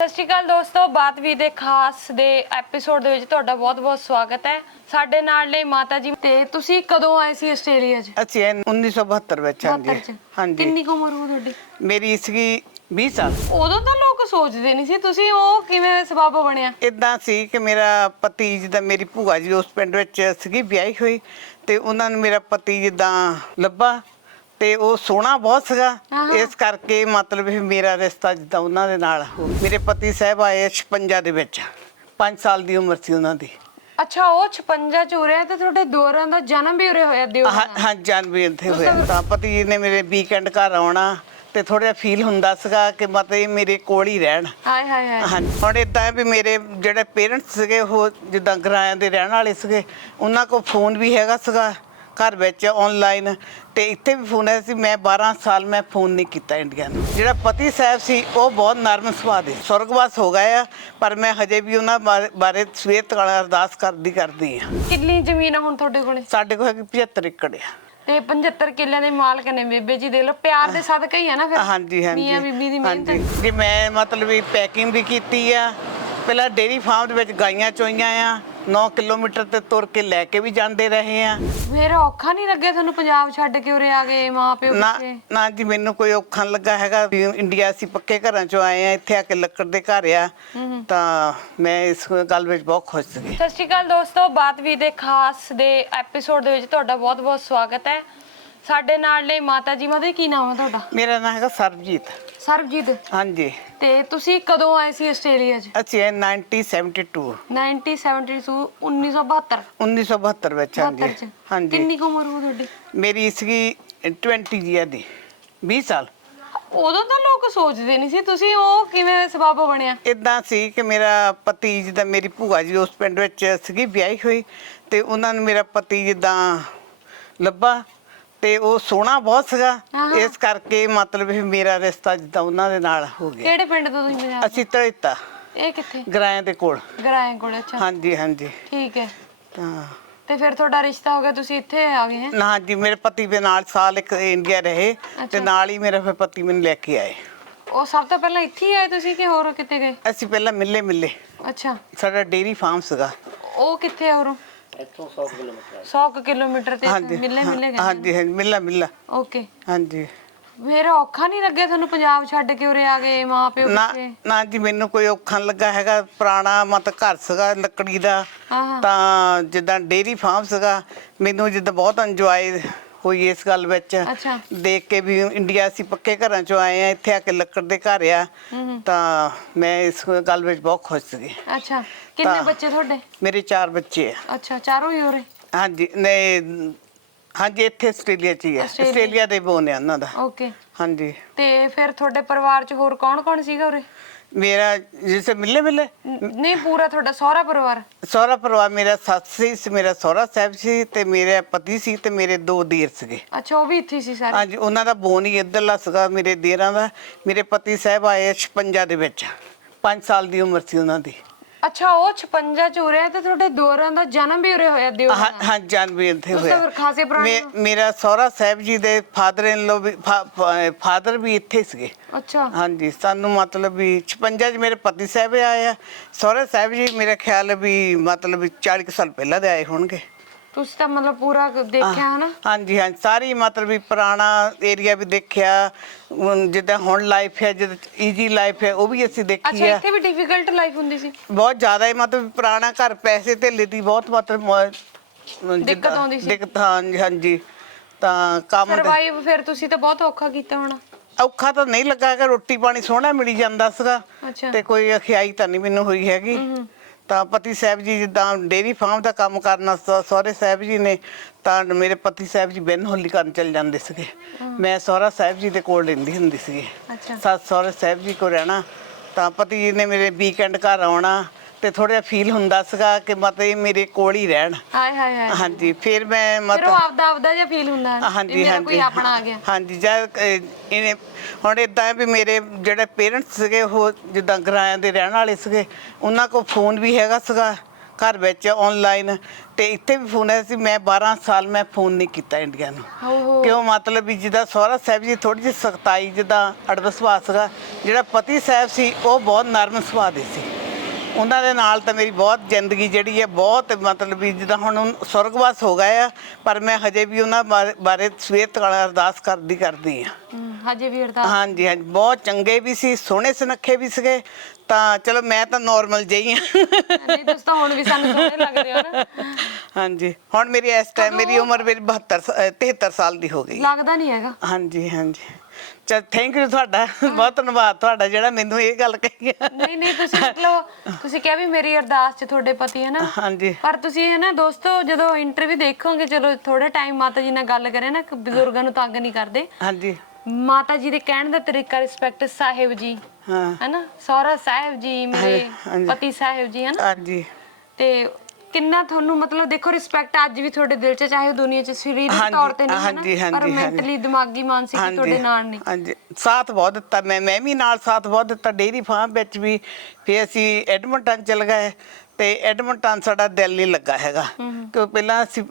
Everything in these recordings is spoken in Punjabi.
ਸਤਿ ਸ਼੍ਰੀ ਅਕਾਲ ਦੋਸਤੋ ਬਾਤ ਵੀ ਦੇ ਖਾਸ ਦੇ ਐਪੀਸੋਡ ਦੇ ਵਿੱਚ ਤੁਹਾਡਾ ਬਹੁਤ-ਬਹੁਤ ਸਵਾਗਤ ਹੈ। ਸਾਡੇ ਨਾਲ ਨੇ ਮਾਤਾ ਜੀ। ਤੇ ਤੁਸੀਂ ਕਦੋਂ ਆਏ ਸੀ ਆਸਟ੍ਰੇਲੀਆ 'ਚ? ਅਸੀਂ ਇਹ 1972 ਵਿੱਚ 72 ਹਾਂਜੀ ਹਾਂਜੀ। ਕਿੰਨੀ ਕੁ ਉਮਰ ਹੋ ਤੁਹਾਡੀ? ਮੇਰੀ ਸੀਗੀ 20 ਸਾਲ। ਉਦੋਂ ਤਾਂ ਲੋਕ ਸੋਚਦੇ ਨਹੀਂ ਸੀ ਤੁਸੀਂ ਉਹ ਕਿਵੇਂ ਸਬਬ ਬਣਿਆ? ਇਦਾਂ ਸੀ ਕਿ ਮੇਰਾ ਪਤੀ ਜਿੱਦਾਂ ਮੇਰੀ ਭੂਆ ਜੀ ਉਸ ਪਿੰਡ ਵਿੱਚ ਸੀਗੀ ਵਿਆਹੀ ਹੋਈ ਤੇ ਉਹਨਾਂ ਨੂੰ ਮੇਰਾ ਪਤੀ ਜਿੱਦਾਂ ਲੱਭਾ। ਤੇ ਉਹ ਸੋਹਣਾ ਬਹੁਤ ਸੀਗਾ। ਇਸ ਕਰਕੇ ਮਤਲਬ ਇਹ ਮੇਰਾ ਰਿਸ਼ਤਾ ਜਿੱਦਾਂ ਉਹਨਾਂ ਦੇ ਨਾਲ ਹੋ। ਮੇਰੇ ਪਤੀ ਸਾਹਿਬ ਆਏ 56 ਦੇ ਵਿੱਚ। 5 ਸਾਲ ਦੀ ਉਮਰ ਸੀ ਉਹਨਾਂ ਦੀ। ਅੱਛਾ ਉਹ 56 ਚ ਹੋ ਰਿਹਾ ਤੇ ਤੁਹਾਡੇ ਦੋਰਾਂ ਦਾ ਜਨਮ ਵੀ ਉਰੇ ਹੋਇਆ ਦਿਓ ਹਾਂ ਹਾਂ ਜਾਨ ਵੀ ਇੱਥੇ ਹੋਇਆ। ਤਾਂ ਪਤੀ ਜੀ ਨੇ ਮੇਰੇ ਵੀਕਐਂਡ ਘਰ ਆਉਣਾ ਤੇ ਥੋੜਾ ਜਿਹਾ ਫੀਲ ਹੁੰਦਾ ਸੀਗਾ ਕਿ ਮਤਲਬ ਇਹ ਮੇਰੇ ਕੋਲ ਹੀ ਰਹਿਣ। ਹਾਏ ਹਾਏ ਹਾਏ। ਹਾਂਜੀ ਹੁਣ ਇਦਾਂ ਹੈ ਵੀ ਮੇਰੇ ਜਿਹੜੇ ਪੇਰੈਂਟਸ ਸੀਗੇ ਉਹ ਜਿੱਦਾਂ ਗਰਾਇਆਂ ਦੇ ਰਹਿਣ ਵਾਲੇ ਸੀਗੇ ਉਹਨਾਂ ਕੋਲ ਫੋਨ ਵੀ ਹੈਗਾ ਸੀਗਾ। ਘਰ ਵਿੱਚ ਆਨਲਾਈਨ ਤੇ ਇੱਥੇ ਵੀ ਫੋਨ ਹੈ ਸੀ। ਮੈਂ 12 ਸਾਲ ਮੈਂ ਫੋਨ ਨਹੀਂ ਕੀਤਾ ਇੰਡੀਆ ਨੂੰ। ਜਿਹੜਾ ਪਤੀ ਸਾਹਿਬ ਸੀ ਉਹ ਬਹੁਤ ਨਰਮ ਸੁਭਾਅ ਦੇ ਸਵਰਗਵਾਸ ਹੋ ਗਏ ਆ ਪਰ ਮੈਂ ਹਜੇ ਵੀ ਉਹਨਾਂ ਬਾਰੇ- ਬਾਰੇ ਸਵੇਰ ਤੱਕ ਅਰਦਾਸ ਕਰਦੀ ਕਰਦੀ ਆ। ਕਿੰਨੀ ਜ਼ਮੀਨ ਆ ਹੁਣ ਤੁਹਾਡੇ ਕੋਲੇ? ਸਾਡੇ ਕੋਲ ਹੈਗੀ 75 ਏਕੜ ਆ। ਤੇ 75 ਕਿੱਲਿਆਂ ਦੇ ਮਾਲਕ ਨੇ ਬੇਬੇ ਜੀ ਦੇ ਲੋ ਪਿਆਰ ਦੇ ਸਦਕਾ ਹੀ ਆ ਨਾ ਫਿਰ। ਹਾਂਜੀ ਹਾਂਜੀ। ਮੀਆਂ ਬੀਬੀ ਦੀ ਮਿਹਨਤ। ਹਾਂਜੀ। ਜੀ ਮੈਂ ਮਤਲਬ ਵੀ ਪੈਕਿੰਗ ਵੀ ਕੀਤੀ ਆ। ਪਹਿਲਾਂ ਡੇਰੀ ਫਾਰਮ ਦੇ ਵਿੱਚ ਗਾਈਆਂ ਚੋਈਆਂ ਆ। 9 ਕਿਲੋਮੀਟਰ ਤੇ ਤੁਰ ਕੇ ਲੈ ਕੇ ਵੀ ਜਾਂਦੇ ਰਹੇ ਆ। ਫਿਰ ਔਖਾ ਨਹੀਂ ਲੱਗਿਆ ਤੁਹਾਨੂੰ ਪੰਜਾਬ ਛੱਡ ਕੇ ਉਰੇ ਆ ਗਏ ਮਾਂ ਪਿਓ ਨਾ ਪਿੱਛੇ? ਨਾ ਜੀ ਮੈਨੂੰ ਕੋਈ ਔਖਾ ਨੀ ਲੱਗਾ ਹੈਗਾ ਵੀ ਇੰਡੀਆ ਅਸੀਂ ਪੱਕੇ ਘਰਾਂ ਚੋਂ ਆਏ ਆ ਇੱਥੇ ਆ ਕੇ ਲੱਕੜ ਦੇ ਘਰ ਆ। ਤਾਂ ਮੈਂ ਇਸ ਗੱਲ ਵਿੱਚ ਬਹੁਤ ਖੁਸ਼ ਸੀ। ਸਤਿ ਸ਼੍ਰੀ ਅਕਾਲ ਦੋਸਤੋ ਬਾਤ ਵੀ ਦੇ ਖਾਸ ਦੇ ਐਪੀਸੋਡ ਦੇ ਵਿੱਚ ਤੁਹਾਡਾ ਬਹੁਤ-ਬਹੁਤ ਸਵਾਗਤ ਹੈ। ਸਾਡੇ ਨਾਲ ਨੇ ਮਾਤਾ ਜੀ ਮਾਤਾ ਜੀ ਕੀ ਨਾਮ ਹੈ ਤੁਹਾਡਾ? ਮੇਰਾ ਨਾਮ ਹੈਗਾ ਸਰਬਜੀਤ। ਸਰਬਜੀਤ? ਹਾਂਜੀ। ਤੇ ਤੁਸੀਂ ਕਦੋਂ ਆਏ ਸੀ ਆਸਟ੍ਰੇਲੀਆ 'ਚ? ਅਸੀਂ ਇਹ 1972 1972 1972 1972 ਵਿੱਚ 72 ਹਾਂਜੀ। 'ਚ। ਹਾਂਜੀ। ਕਿੰਨੀ ਕੁ ਉਮਰ ਹੋ ਤੁਹਾਡੀ? ਮੇਰੀ ਸੀਗੀ 20 ਈਅਰ ਦੀ। 20 ਸਾਲ। ਉਦੋਂ ਤਾਂ ਲੋਕ ਸੋਚਦੇ ਨਹੀਂ ਸੀ ਤੁਸੀਂ ਉਹ ਕਿਵੇਂ ਸਬਬ ਬਣਿਆ? ਇਦਾਂ ਸੀ ਕਿ ਮੇਰਾ ਪਤੀ ਜਿੱਦਾਂ ਮੇਰੀ ਭੂਆ ਜੀ ਉਸ ਪਿੰਡ ਵਿੱਚ ਸੀਗੀ ਵਿਆਹੀ ਹੋਈ। ਤੇ ਉਹਨਾਂ ਨੂੰ ਮੇਰਾ ਪਤੀ ਜਿੱਦਾਂ ਲੱਭਾ। ਤੇ ਉਹ ਸੋਹਣਾ ਬਹੁਤ ਸੀਗਾ। ਇਸ ਕਰਕੇ ਮਤਲਬ ਇਹ ਮੇਰਾ ਰਿਸ਼ਤਾ ਜਿੱਦਾਂ ਉਹਨਾਂ ਦੇ ਨਾਲ ਹੋ ਗਿਆ। ਕਿਹੜੇ ਪਿੰਡ ਤੋਂ ਤੁਸੀਂ ਪੰਜਾਬ ਅਸੀਂ ਤੜਿੱਤਾ ਇਹ ਕਿੱਥੇ? ਗਰਾਇਆਂ ਦੇ ਕੋਲ। ਗਰਾਏ ਕੋਲ ਅੱਛਾ। ਹਾਂਜੀ ਹਾਂਜੀ। ਠੀਕ ਹੈ। ਤਾਂ ਤੇ ਫਿਰ ਤੁਹਾਡਾ ਰਿਸ਼ਤਾ ਹੋ ਗਿਆ ਤੁਸੀਂ ਇੱਥੇ ਆ ਗਏ ਹੈ? ਨਾ ਜੀ ਮੇਰੇ ਪਤੀ ਦੇ ਨਾਲ ਸਾਲ ਇੱਕ ਇੰਡੀਆ ਰਹੇ। ਤੇ ਨਾਲ ਹੀ ਮੇਰਾ ਫਿਰ ਪਤੀ ਮੈਨੂੰ ਲੈ ਕੇ ਆਏ। ਉਹ ਸਭ ਤੋਂ ਪਹਿਲਾਂ ਇੱਥੇ ਹੀ ਆਏ ਤੁਸੀਂ ਕਿ ਹੋਰ ਕਿਤੇ ਗਏ? ਅਸੀਂ ਪਹਿਲਾਂ ਮਿਲੇ ਮਿਲੇ ਅੱਛਾ। ਸਾਡਾ ਡੇਰੀ ਫਾਰਮ ਸੀਗਾ। ਉਹ ਕਿੱਥੇ ਉਰੋਂ? ਇੱਥੋਂ 100 ਕਿਲੋਮੀਟਰ 100 ਕਿਲੋਮੀਟਰ ਤੇ ਹਾਂਜੀ ਮਿਲੇ ਮਿਲੇ ਗਏ ਹਾਂਜੀ ਹਾਂਜੀ ਮਿਲਾ ਮਿਲਾ। ਓਕੇ ਹਾਂਜੀ। ਫਿਰ ਔਖਾ ਨਹੀਂ ਲੱਗਿਆ ਤੁਹਾਨੂੰ ਪੰਜਾਬ ਛੱਡ ਕੇ ਉਰੇ ਆ ਗਏ ਮਾਂ ਪਿਓ ਨਾ ਪਿੱਛੇ ਨਾ ਜੀ ਮੈਨੂੰ ਕੋਈ ਔਖਾ ਨੀ ਲੱਗਾ ਹੈਗਾ। ਪੁਰਾਣਾ ਮਤ ਘਰ ਸੀਗਾ ਲੱਕੜੀ ਦਾ। ਤਾਂ ਜਿੱਦਾਂ ਡੇਰੀ ਫਾਰਮ ਸੀਗਾ ਮੈਨੂੰ ਜਿੱਦਾਂ ਬਹੁਤ ਇੰਜੋਏ ਹੋਈ ਇਸ ਗੱਲ ਵਿੱਚ। ਅੱਛਾ। ਦੇਖ ਕੇ ਵੀ ਇੰਡੀਆ ਅਸੀਂ ਪੱਕੇ ਘਰਾਂ ਚੋਂ ਆਏ ਆ ਇੱਥੇ ਆ ਕੇ ਲੱਕੜ ਦੇ ਘਰ ਆ। ਤਾਂ ਮੈਂ ਇਸ ਗੱਲ ਵਿੱਚ ਬਹੁਤ ਖੁਸ਼ ਸੀ ਅੱਛਾ ਕਿੰਨੇ ਤਾਂ- ਬੱਚੇ ਤੁਹਾਡੇ? ਮੇਰੇ ਚਾਰ ਬੱਚੇ ਆ। ਅੱਛਾ ਚਾਰੋਂ ਹੀ ਉਰੇ? ਹਾਂਜੀ ਨੇ ਹਾਂਜੀ ਇੱਥੇ ਆਸਟ੍ਰੇਲੀਆ ਚ ਹੀ ਆ। ਆਸਟ੍ਰੇਲੀਆ। ਆਸਟ੍ਰੇਲੀਆ ਦੇ ਬੋਨ ਆ ਉਹਨਾਂ ਦਾ। ਓਕੇ। ਹਾਂਜੀ। ਤੇ ਫਿਰ ਤੁਹਾਡੇ ਪਰਿਵਾਰ 'ਚ ਹੋਰ ਕੌਣ ਕੌਣ ਸੀਗਾ ਉਰੇ? ਮੇਰਾ ਜਿਸੇ ਮਿਲੇ ਮਿਲੇ? ਨਹੀਂ ਪੂਰਾ ਤੁਹਾਡਾ ਸਹੁਰਾ ਪਰਿਵਾਰ? ਸਹੁਰਾ ਪਰਿਵਾਰ ਮੇਰਾ ਸੱਸ ਸੀ ਮੇਰਾ ਸਹੁਰਾ ਸਾਹਿਬ ਸੀ ਤੇ ਮੇਰੇ ਪਤੀ ਸੀ ਤੇ ਮੇਰੇ ਦੋ ਦੇਰ ਸੀਗੇ। ਅੱਛਾ ਉਹ ਵੀ ਇੱਥੇ ਸੀ ਸਾਰੇ? ਹਾਂਜੀ ਉਹਨਾਂ ਦਾ ਬੋਨ ਹੀ ਇੱਧਰਲਾ ਸੀਗਾ ਮੇਰੇ ਦੇਰਾਂ ਦਾ। ਮੇਰੇ ਪਤੀ ਸਾਹਿਬ ਆਏ 56 ਦੇ ਵਿੱਚ। 5 ਸਾਲ ਦੀ ਉਮਰ ਸੀ ਉਹਨਾਂ ਦੀ। ਅੱਛਾ ਉਹ 56 ਚ ਉਰੇ ਆ ਤੇ ਤੁਹਾਡੇ ਦੋਰਾਂ ਦਾ ਜਨਮ ਵੀ ਉਰੇ ਹੋਇਆ ਦਿਓ ਹਾਂ ਹਾਂ ਜਾਨਵੀ ਇੱਥੇ ਤੁਸੀਂ ਤਾਂ ਹੋਇਆ। ਫਿਰ ਖਾਸੇ ਪੁਰਾਣੇ ਮੇ-। ਮੇਰਾ ਸਹੁਰਾ ਸਾਹਿਬ ਜੀ ਦੇ father in low we father ਵੀ ਇੱਥੇ ਸੀਗੇ। ਅੱਛਾ। ਹਾਂਜੀ ਸਾਨੂੰ ਮਤਲਬ ਵੀ 56 ਚ ਮੇਰੇ ਪਤੀ ਸਾਹਿਬ ਆਏ ਆ। ਸਹੁਰਾ ਸਾਹਿਬ ਜੀ ਮੇਰੇ ਖਿਆਲ ਵੀ ਮਤਲਬ ਵੀ 40 ਕੁ ਸਾਲ ਪਹਿਲਾਂ ਦੇ ਆਏ ਹੋਣਗੇ। ਤੁਸੀਂ ਤਾਂ ਮਤਲਬ ਪੂਰਾ ਦੇਖਿਆ ਹੈ ਨਾ ਹਾਂਜੀ ਹਾਂਜੀ। ਸਾਰੀ ਮਤਲਬ ਵੀ ਪੁਰਾਣਾ ਏਰੀਆ ਵੀ ਦੇਖਿਆ। ਹੁਣ ਜਿੱਦਾਂ ਹੁਣ ਲਾਈਫ ਹੈ ਜਦ ਈਜੀ ਲਾਈਫ ਹੈ ਉਹ ਵੀ ਅਸੀਂ ਦੇਖੀ ਅੱਛਾ ਇੱਥੇ ਵੀ ਡਿਫਿਕਲਟ ਲਾਈਫ ਹੁੰਦੀ ਸੀ। ਬਹੁਤ ਜ਼ਿਆਦਾ ਹੀ ਮਤਲਬ ਪੁਰਾਣਾ ਘਰ ਪੈਸੇ ਧੇਲੇ ਦੀ ਬਹੁਤ ਮਤਲਬ ਮ- ਜਿੱਦਾਂ- ਆਉਂਦੀ ਸੀ। ਦਿੱਕਤ ਹਾਂਜੀ ਹਾਂਜੀ। ਤਾਂ ਕੰਮ ਦਾ- ਸਰਵਾਈਵ ਫਿਰ ਤੁਸੀਂ ਤਾਂ ਬਹੁਤ ਔਖਾ ਕੀਤਾ ਹੋਣਾ। ਔਖਾ ਤਾਂ ਨਹੀਂ ਲੱਗਾ ਕਿ ਰੋਟੀ ਪਾਣੀ ਸੋਹਣਾ ਮਿਲੀ ਜਾਂਦਾ ਸੀਗਾ ਅੱਛਾ। ਤੇ ਕੋਈ ਅਖਿਆਈ ਤਾਂ ਨਹੀਂ ਮੈਨੂੰ ਹੋਈ ਹੈਗੀ। ਤਾਂ ਪਤੀ ਸਾਹਿਬ ਜੀ ਜਿੱਦਾਂ ਡੇਰੀ ਫਾਰਮ ਦਾ ਕੰਮ ਕਰਨਾ ਸ- ਸਹੁਰੇ ਸਾਹਿਬ ਜੀ ਨੇ ਤਾਂ ਮੇਰੇ ਪਤੀ ਸਾਹਿਬ ਜੀ ਬਿਨ ਹੋਲੀ ਕਰਨ ਚਲ ਜਾਂਦੇ ਸੀਗੇ। ਮੈਂ ਸਹੁਰਾ ਸਾਹਿਬ ਜੀ ਦੇ ਕੋਲ ਰਹਿੰਦੀ ਹੁੰਦੀ ਸੀਗੀ। ਅੱਛਾ। ਸੱਸ ਸਹੁਰੇ ਸਾਹਿਬ ਜੀ ਕੋਲ ਰਹਿਣਾ ਤਾਂ ਪਤੀ ਜੀ ਨੇ ਮੇਰੇ ਵੀਕਐਂਡ ਘਰ ਆਉਣਾ ਤੇ ਥੋੜਾ ਜਿਹਾ ਫੀਲ ਹੁੰਦਾ ਸੀਗਾ ਕਿ ਮਤਲਬ ਇਹ ਮੇਰੇ ਕੋਲ ਹੀ ਰਹਿਣ। ਹਾਏ ਹਾਏ ਹਾਏ। ਹਾਂਜੀ ਫਿਰ ਮੈਂ ਫਿਰ ਉਹ ਆਪਦਾ ਆਪਦਾ ਜਿਹਾ ਫੀਲ ਹੁੰਦਾ ਹੈ ਵੀ ਹਾਂਜੀ ਮੇਰਾ ਹਾਂਜੀ। ਕੋਈ ਆਪਣਾ ਆ ਗਿਆ। ਹਾਂਜੀ ਜਦ ਅਹ, ਇਹਨੇ ਹੁਣ ਇਦਾਂ ਹੈ ਵੀ ਮੇਰੇ ਜਿਹੜੇ ਪੇਰੈਂਟਸ ਸੀਗੇ ਉਹ ਜਿੱਦਾਂ ਗਰਾਇਆਂ ਦੇ ਰਹਿਣ ਵਾਲੇ ਸੀਗੇ ਉਹਨਾਂ ਕੋਲ ਫੋਨ ਵੀ ਹੈਗਾ ਸੀਗਾ ਘਰ ਵਿੱਚ ਆਨਲਾਈਨ ਤੇ ਇੱਥੇ ਵੀ ਫੋਨ ਆਇਆ ਸੀ ਮੈਂ 12 ਸਾਲ ਮੈਂ ਫੋਨ ਨਹੀਂ ਕੀਤਾ ਇੰਡੀਆ ਨੂੰ। ਓਹੋ ਕਿਉਂ ਮਤਲਬ ਵੀ ਜਿਹਦਾ ਸਹੁਰਾ ਸਾਹਿਬ ਜੀ ਥੋੜੀ ਜਿਹੀ ਸਖਤਾਈ ਜਿੱਦਾਂ ਅੜਬ ਸੁਭਾਅ ਸੀਗਾ ਜਿਹੜਾ ਪਤੀ ਸਾਹਿਬ ਸੀ ਉਹ ਬਹੁਤ ਨਰਮ ਸੁਭਾਅ ਦੇ ਸੀ। ਉਹਨਾਂ ਦੇ ਨਾਲ ਤਾਂ ਮੇਰੀ ਬਹੁਤ ਜ਼ਿੰਦਗੀ ਜਿਹੜੀ ਹੈ ਬਹੁਤ ਮਤਲਬ ਵੀ ਜਿੱਦਾਂ ਹੁਣ ਸਵਰਗਵਾਸ ਹੋ ਗਏ ਆ ਪਰ ਮੈਂ ਹਜੇ ਵੀ ਉਹਨਾਂ ਬਾਰੇ- ਬਾਰੇ ਸਵੇਰ ਤੱਕ ਅਰਦਾਸ ਕਰਦੀ ਕਰਦੀ ਆ ਹਜੇ ਵੀ ਅਰਦਾਸ? ਹਾਂਜੀ ਹਾਂਜੀ ਬਹੁਤ ਚੰਗੇ ਵੀ ਸੀ ਸੋਹਣੇ ਸੁਨੱਖੇ ਵੀ ਸੀਗੇ। ਤਾਂ ਚਲੋ ਮੈਂ ਤਾਂ ਨਾਰਮਲ ਜਿਹੀ ਆ ਨਹੀਂ ਤੁਸੀਂ ਤਾਂ ਹੁਣ ਵੀ ਸਾਨੂੰ ਸੋਹਣੇ ਲੱਗਦੇ ਹੋ ਨਾ। ਹਾਂਜੀ ਹੁਣ ਮੇਰੀ ਇਸ ਟਾਈਮ ਮੇਰੀ ਉਮਰ ਮੇਰੀ 72 ਸ- ਅਹ 73 ਸਾਲ ਦੀ ਹੋ ਗਈ। ਲੱਗਦਾ ਨਹੀਂ ਹੈਗਾ। ਹਾਂਜੀ ਹਾਂਜੀ। ਚਲ ਥੈਂਕ ਯੂ ਤੁਹਾਡਾ। ਬਹੁਤ ਧੰਨਵਾਦ ਤੁਹਾਡਾ ਜਿਹੜਾ ਮੈਨੂੰ ਇਹ ਗੱਲ ਕਹੀ ਆ। ਨਹੀਂ ਨਹੀਂ ਤੁਸੀਂ ਮਤਲਬ ਤੁਸੀਂ ਕਿਹਾ ਵੀ ਮੇਰੀ ਅਰਦਾਸ 'ਚ ਤੁਹਾਡੇ ਪਤੀ ਹੈ ਨਾ। ਹਾਂਜੀ। ਪਰ ਤੁਸੀਂ ਹੈ ਨਾ ਦੋਸਤੋ ਜਦੋਂ ਇੰਟਰਵਿਊ ਦੇਖੋਗੇ ਚਲੋ ਥੋੜਾ ਟਾਈਮ ਮਾਤਾ ਜੀ ਨਾਲ ਗੱਲ ਕਰੇ ਨਾ ਕਿ ਬਜ਼ੁਰਗਾਂ ਨੂੰ ਤੰਗ ਨਹੀਂ ਕਰਦੇ। ਹਾਂਜੀ। ਮਾਤਾ ਜੀ ਦੇ ਕਹਿਣ ਦਾ ਤਰੀਕਾ ਰਿਸਪੈਕਟ ਸਾਹਿਬ ਜੀ। ਹਾਂ। ਹੈਨਾ ਸਹੁਰਾ ਸਾਹਿਬ ਜੀ ਮੇਰੇ। ਪਤੀ ਸਾਹਿਬ ਜੀ ਹੈਨਾ ਹਾਂਜੀ। ਤੇ ਕਿੰਨਾ ਤੁਹਾਨੂੰ ਮਤਲਬ ਦੇਖੋ ਰਿਸਪੈਕਟ ਅੱਜ ਵੀ ਤੁਹਾਡੇ ਦਿਲ 'ਚ ਚਾਹੇ ਉਹ ਦੁਨੀਆ 'ਚ ਸਰੀਰਕ ਹਾਂਜੀ, ਤੌਰ ਤੇ ਨਹੀਂ ਹੈ ਹਾਂਜੀ, ਨਾ ਪਰ ਹਾਂਜੀ। ਮੈਂਟਲੀ ਦਿਮਾਗੀ ਮਾਨਸਿਕ ਤੁਹਾਡੇ ਨਾਲ ਨਹੀਂ ਹਾਂਜੀ। ਸਾਥ ਬਹੁਤ ਦਿੱਤਾ ਮੈਂ ਮੈਂ ਵੀ ਨਾਲ ਸਾਥ ਬਹੁਤ ਦਿੱਤਾ ਡੇਰੀ ਫਾਰਮ ਵਿੱਚ ਵੀ। ਫਿਰ ਅਸੀਂ ਐਡਮੰਟਨ ਚਲ ਗਏ ਤੇ ਐਡਮੰਟਨ ਸਾਡਾ ਦਿਲ ਨਹੀਂ ਲੱਗਾ ਹੈਗਾ। ਕਿਉਂ ਪਹਿਲਾਂ ਅਸੀਂ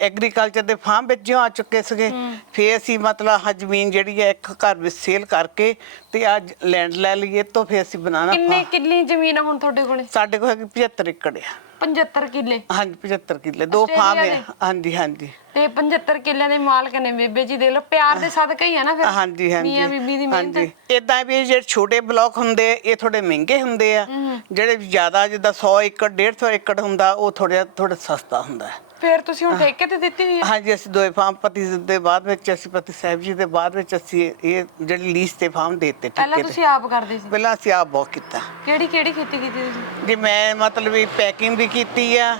ਐਗਰੀਕਲਚਰ ਦੇ ਫਾਰਮ ਵਿੱਚ ਜਿਉਂ ਆ ਚੁੱਕੇ ਸੀਗੇ ਫਿਰ ਅਸੀਂ ਮਤਲਬ ਆਹ ਜ਼ਮੀਨ ਜਿਹੜੀ ਹੈ ਇੱਕ ਘਰ ਵਿੱਚ ਸੇਲ ਕਰਕੇ ਤੇ ਅੱਜ ਲੈਂਡ ਲੈ ਲਈਏ ਤੋਂ ਫਿਰ ਅਸੀਂ ਬਣਾਣਾ ਕਿੰਨੇ ਕਿੰਨੀ ਜ਼ਮੀਨ ਆ ਹੁਣ ਤੁਹਾਡੇ ਕੋਲੇ? ਸਾਡੇ ਕੋਲ ਹੈਗੀ 75 ਏਕੜ ਆ। 75 ਕਿੱਲੇ। ਹਾਂਜੀ 75 ਕਿੱਲੇ ਦੋ ਫਾਰਮ? ਆ ਹਾਂਜੀ ਹਾਂਜੀ। ਤੇ 75 ਕਿੱਲਿਆਂ ਦੇ ਮਾਲਕ ਨੇ ਬੇਬੇ ਜੀ ਦੇ ਲੋ ਪਿਆਰ ਦੇ ਸਦਕਾ ਹੀ ਆ ਨਾ ਫਿਰ। ਹਾਂਜੀ ਹਾਂਜੀ। ਮੀਆਂ ਬੀਬੀ ਦੀ ਮਿਹਨਤ। ਇਦਾਂ ਵੀ ਜਿਹੜੇ ਛੋਟੇ ਬਲਾਕ ਹੁੰਦੇ ਇਹ ਥੋੜੇ ਮਹਿੰਗੇ ਹੁੰਦੇ ਆ। ਜਿਹੜੇ ਜ਼ਿਆਦਾ ਜਿੱਦਾਂ 100 ਏਕੜ 150 ਏਕੜ ਹੁੰਦਾ ਉਹ ਥੋੜਾ ਥੋੜਾ ਸਸਤਾ ਹੁੰਦਾ। ਹੈ ਫਿਰ ਤੁਸੀਂ ਹੁਣ ਠੇਕੇ ਤੇ ਦਿੱਤੀ ਹੋਈ ਹੈ? ਹਾਂਜੀ ਅਸੀਂ ਦੋਏ ਫਾਰਮ ਪਤੀ ਦੇ ਬਾਅਦ ਵਿੱਚ ਅਸੀਂ ਪਤੀ ਸਾਹਿਬ ਜੀ ਦੇ ਬਾਅਦ ਵਿੱਚ ਅਸੀਂ ਇਹ ਜਿਹੜੀ ਲੀਜ਼ ਤੇ ਫਾਰਮ ਦੇ ਦਿੱਤੇ ਪਹਿਲਾਂ ਠੇਕੇ ਤੇ। ਤੁਸੀਂ ਆਪ ਕਰਦੇ ਸੀ? ਪਹਿਲਾਂ ਅਸੀਂ ਆਪ ਬਹੁਤ ਕੀਤਾ। ਕਿਹੜੀ ਕਿਹੜੀ ਖੇਤੀ ਕੀਤੀ ਤੁਸੀਂ? ਜੀ ਮੈਂ ਮਤਲਬ ਵੀ ਪੈਕਿੰਗ ਵੀ ਕੀਤੀ ਆ।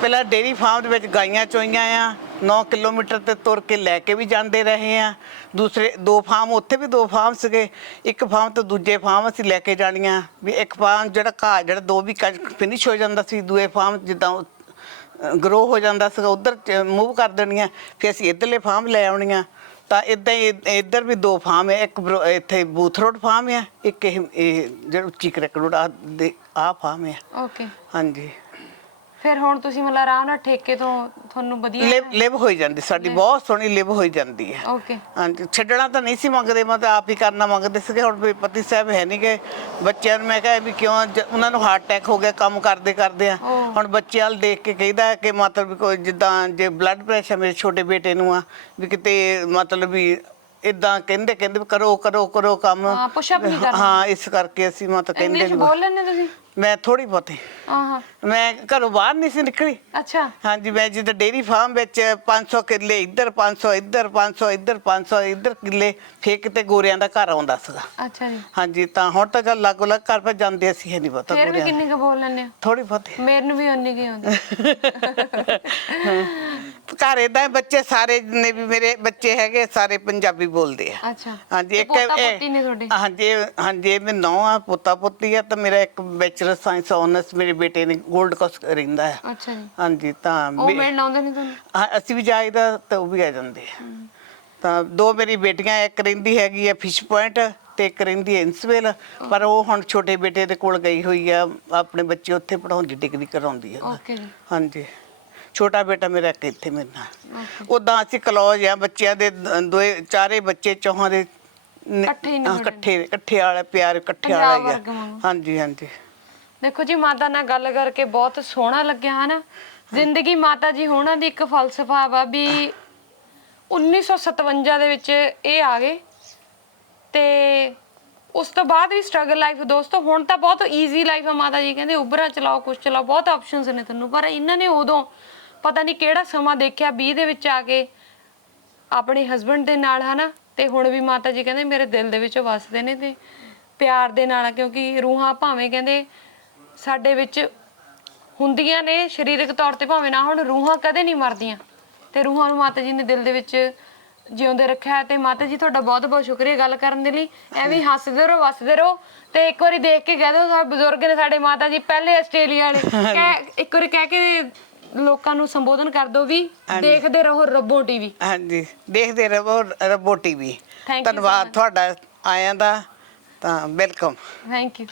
ਪਹਿਲਾਂ ਡੇਰੀ ਫਾਰਮ ਦੇ ਵਿੱਚ ਗਾਈਆਂ ਚੋਈਆਂ ਆ। 9 ਕਿਲੋਮੀਟਰ ਤੇ ਤੁਰ ਕੇ ਲੈ ਕੇ ਵੀ ਜਾਂਦੇ ਰਹੇ ਆ। ਦੂਸਰੇ ਦੋ ਫਾਰਮ ਉੱਥੇ ਵੀ ਦੋ ਫਾਰਮ ਸੀਗੇ। ਇੱਕ ਫਾਰਮ ਤੋਂ ਦੂਜੇ ਫਾਰਮ ਅਸੀਂ ਲੈ ਕੇ ਜਾਣੀਆਂ। ਵੀ ਇੱਕ ਫਾਰਮ ਜਿਹੜਾ ਘਾਹ ਜਿਹੜਾ ਦੋ ਵੀ ਫਿਨਿਸ਼ ਹੋ ਜਾਂਦਾ ਸੀ ਦੂਏ ਫਾਰਮ ਜਿੱਦਾਂ ਗਰੋ ਹੋ ਜਾਂਦਾ ਸੀਗਾ ਉਧਰ ਮੂਵ ਕਰ ਦੇਣੀਆਂ ਫਿਰ ਅਸੀਂ ਇੱਧਰਲੇ ਫਾਰਮ ਲੈ ਆਉਣੀਆਂ ਤਾਂ ਇਦਾਂ ਹੀ ਇੱਧਰ ਵੀ ਦੋ ਫਾਰਮ ਹੈ ਇੱਕ ਬਰੋ- ਇੱਥੇ ਬੂਥ ਰੋਡ ਫਾਰਮ ਹੈ ਇੱਕ ਇਹ ਇਹ ਜਿਹੜਾ ਉੱਚੀ ਕਰਕ ਰੋਡ ਆ ਦੇ ਆ ਫਾਰਮ ਹੈ ਓਕੇ ਹਾਂਜੀ। ਫਿਰ ਹੁਣ ਤੁਸੀਂ ਮਤਲਬ ਆਰਾਮ ਨਾਲ ਠੇਕੇ ਤੋਂ ਤੁਹਾਨੂੰ ਵਧੀਆ ਲਿਵ ਲਿਵ ਹੋਈ ਜਾਂਦੀ ਸਾਡੀ ਬਹੁਤ ਸੋਹਣੀ ਲਿਵ ਹੋਈ ਜਾਂਦੀ ਹੈ। ਓਕੇ। ਹਾਂਜੀ ਛੱਡਣਾ ਤਾਂ ਨਹੀਂ ਸੀ ਮੰਗਦੇ ਮੈਂ ਤਾਂ ਆਪ ਹੀ ਕਰਨਾ ਮੰਗਦੇ ਸੀਗੇ ਹੁਣ ਵੀ ਪਤੀ ਸਾਹਿਬ ਹੈ ਨਹੀਂ ਗੇ। ਬੱਚਿਆਂ ਨੂੰ ਮੈਂ ਕਿਹਾ ਵੀ ਕਿਉਂ ਜ- ਉਹਨਾਂ ਨੂੰ ਹਾਰਟ ਅਟੈਕ ਹੋ ਗਿਆ ਕੰਮ ਕਰਦੇ ਕਰਦੇ ਆ। ਹੁਣ ਬੱਚਿਆਂ ਵੱਲ ਦੇਖ ਕੇ ਕਹਿੰਦਾ ਕਿ ਮਤਲਬ ਵੀ ਕੋਈ ਜਿੱਦਾਂ ਜੇ ਬਲੱਡ ਪ੍ਰੈਸ਼ਰ ਮੇਰੇ ਛੋਟੇ ਬੇਟੇ ਨੂੰ ਆ ਵੀ ਕਿਤੇ ਮਤਲਬ ਵੀ ਇਦਾਂ ਕਹਿੰਦੇ ਕਹਿੰਦੇ ਵੀ ਕਰੋ ਕਰੋ ਕਰੋ ਕੰਮ। ਹਾਂ, push up ਨਹੀਂ ਕਰਨਾ। ਹਾਂ ਇਸ ਕਰਕੇ ਅਸੀਂ ਮਤਲਬ ਕਹਿੰਦੇ ਇੰਗਲਿਸ਼ ਨੀ। ਬੋਲ ਲੈਂਦੇ ਤੁਸੀਂ? ਮੈਂ ਥੋੜੀ ਬਹੁਤੀ। ਆਹਾਂ। ਮੈਂ ਘਰੋਂ ਬਾਹਰ ਨਹੀਂ ਸੀ ਨਿਕਲੀ। ਅੱਛਾ। ਹਾਂਜੀ ਮੈਂ ਜਿੱਦਾਂ ਡੇਰੀ ਫਾਰਮ ਵਿੱਚ 500 ਕਿੱਲੇ ਇੱਧਰ 500 ਇੱਧਰ 500 ਇੱਧਰ 500 ਇੱਧਰ ਕਿੱਲੇ ਫੇਰ ਕਿਤੇ ਗੋਰਿਆਂ ਦਾ ਘਰ ਆਉਂਦਾ ਸੀਗਾ। ਅੱਛਾ ਜੀ। ਹਾਂਜੀ ਤਾਂ ਹੁਣ ਤਾਂ ਚੱਲ ਲਾਗੋ ਲੱਗ ਘਰ ਪਰ ਜਾਂਦੇ ਅਸੀਂ ਹੈ ਨਹੀਂ ਪਤਾ ਫਿਰ ਵੀ ਗੋਰਿਆਂ ਕਿੰਨੀ ਕੁ ਬੋਲ ਲੈਂਦੇ ਹੋ? ਥੋੜੀ ਬਹੁਤੀ। ਮੈਨੂੰ ਵੀ ਉਨੀ ਕੀ ਆਉਂਦੀ। ਘਰ ਏਦਾਂ ਬੱਚੇ ਸਾਰੇ ਜਿੰਨੇ ਵੀ ਮੇਰੇ ਬੱਚੇ ਹੈਗੇ ਸਾਰੇ ਪੰਜਾਬੀ ਬੋਲਦੇ ਆ। ਅੱਛਾ। ਹਾਂਜੀ ਇੱਕ ਪੋਤਾ ਇਹ- ਪੋਤੀ ਨੇ ਤੁਹਾਡੇ? ਹਾਂਜੀ ਹਾਂਜੀ ਇਹ ਮੈਂ ਨੌ ਆ ਪੋਤਾ ਪੋਤੀ ਆ ਤਾਂ ਮੇਰਾ ਇੱਕ ਬੈਚਲਰ ਸਾਇੰਸ ਆਨਰਸ ਮੇਰੇ ਬੇਟੇ ਨੇ 골ਡ ਕੋਸਟ ਰਹਿੰਦਾ ਹੈ ਅੱਛਾ ਜੀ। ਹਾਂਜੀ ਤਾਂ ਉਹ ਮਿਲਣ ਆਉਂਦੇ ਨਹੀਂ ਤੁਹਾਨੂੰ? ਹਾਂ, ਅਸੀਂ ਵੀ ਜਾਈਦਾ ਤਾਂ ਉਹ ਵੀ ਆ ਜਾਂਦੇ ਆ। ਤਾਂ ਦੋ ਮੇਰੀ ਬੇਟੀਆਂ ਇੱਕ ਰਹਿੰਦੀ ਹੈਗੀ ਆ ਫਿਸ਼ ਪੁਆਇੰਟ ਤੇ ਇੱਕ ਰਹਿੰਦੀ ਹੈ। ਇੰਸਵੇਲ ਪਰ ਉਹ ਹੁਣ ਛੋਟੇ ਬੇਟੇ ਦੇ ਕੋਲ ਗਈ ਹੋਈ ਆ ਆਪਣੇ ਬੱਚੇ ਉੱਥੇ ਪੜਾਉਂਦੀ ਡਿਗਰੀ ਕਰਾਉਂਦੀ ਓਕੇ ਜੀ। ਹਾਂਜੀ। ਛੋਟਾ ਬੇਟਾ ਮੇਰਾ ਇੱਕ ਇੱਥੇ ਮੇਰੇ ਨਾਲ। ਉਦਾਂ ਅਸੀਂ ਕਲੋਜ ਆ ਬੱਚਿਆਂ ਦੇ ਦੋਏ ਚਾਰੇ ਬੱਚੇ ਚੌਹਾਂ ਦੇ ਨ- ਇਕੱਠੇ ਹੀ ਨੇ ਹਾਂ, ਤੁਹਾਡੇ? ਇਕੱਠੇ ਇਕੱਠੇ ਵਾਲਾ ਪਿਆਰ ਇਕੱਠੇ ਪੰਜਾਬ ਵਾਲਾ ਵਰਗ ਆ। ਹਾਂਜੀ ਹਾਂਜੀ। ਦੇਖੋ ਜੀ ਮਾਤਾ ਨਾਲ ਗੱਲ ਕਰਕੇ ਬਹੁਤ ਸੋਹਣਾ ਲੱਗਿਆ ਹਨਾ? ਜ਼ਿੰਦਗੀ ਮਾਤਾ ਜੀ ਹੋਣਾ ਦੀ ਇੱਕ ਫਲਸਫਾ ਵਾ ਵੀ 1957 ਦੇ ਵਿੱਚ ਇਹ ਆ ਗਏ ਤੇ ਉਸ ਤੋਂ ਬਾਅਦ ਵੀ ਸਟਰਗਲ ਲਾਈਫ ਦੋਸਤੋ ਹੁਣ ਤਾਂ ਬਹੁਤ ਈਜ਼ੀ ਲਾਈਫ ਆ ਮਾਤਾ ਜੀ। ਕਹਿੰਦੇ ਉਬਰਾਂ ਚਲਾਓ ਕੁਛ ਚਲਾਓ ਬਹੁਤ ਆਪਸ਼ਨਸ ਨੇ ਤੁਹਾਨੂੰ ਪਰ ਇਹਨਾਂ ਨੇ ਉਦੋਂ ਪਤਾ ਨਹੀਂ ਕਿਹੜਾ ਸਮਾਂ ਦੇਖਿਆ 20 ਦੇ ਵਿੱਚ ਆ ਕੇ ਆਪਣੇ ਹਸਬੰਡ ਦੇ ਨਾਲ ਹਨਾ? ਤੇ ਹੁਣ ਵੀ ਮਾਤਾ ਜੀ ਕਹਿੰਦੇ ਮੇਰੇ ਦਿਲ ਦੇ ਵਿੱਚ ਵਸਦੇ ਨੇ ਤੇ ਪਿਆਰ ਦੇ ਨਾਲ ਕਿਉਂਕਿ ਰੂਹਾਂ ਭਾਵੇਂ ਕਹਿੰਦੇ ਸਾਡੇ ਵਿੱਚ ਹੁੰਦੀਆਂ ਨੇ ਸਰੀਰਕ ਤੌਰ ਤੇ ਭਾਵੇਂ ਨਾ ਹੁਣ ਰੂਹਾਂ ਕਦੇ ਨਹੀਂ ਮਰਦੀਆਂ। ਤੇ ਰੂਹਾਂ ਨੂੰ ਮਾਤਾ ਜੀ ਨੇ ਦਿਲ ਦੇ ਵਿੱਚ ਜਿਉਂਦੇ ਰੱਖਿਆ ਤੇ ਮਾਤਾ ਜੀ ਤੁਹਾਡਾ ਬਹੁਤ ਬਹੁਤ ਸ਼ੁਕਰੀਆ ਗੱਲ ਕਰਨ ਦੇ ਲਈ। ਐਵੇਂ ਹੱਸਦੇ ਰਹੋ ਵਸਦੇ ਰਹੋ ਤੇ ਇੱਕ ਵਾਰੀ ਦੇਖ ਕੇ ਕਹਿ ਦਿਓ ਸਾਡੇ ਬਜ਼ੁਰਗ ਨੇ ਸਾਡੇ ਮਾਤਾ ਜੀ ਪਹਿਲੇ ਆਸਟ੍ਰੇਲੀਆ ਵਾਲੇ। ਕਹਿ ਇੱਕ ਵਾਰੀ ਕਹਿ ਕੇ ਲੋਕਾਂ ਨੂੰ ਸੰਬੋਧਨ ਕਰ ਦਿਓ ਵੀ ਦੇਖਦੇ ਰਹੋ ਰੱਬੋ ਟੀਵੀ। ਹਾਂਜੀ ਦੇਖਦੇ ਰਹੋ Rabbo TV. Thank you so ਧੰਨਵਾਦ much. ਤੁਹਾਡਾ ਆਇਆਂ ਦਾ। ਤਾਂ ਵੈਲਕਮ ਥੈਂਕ ਯੂ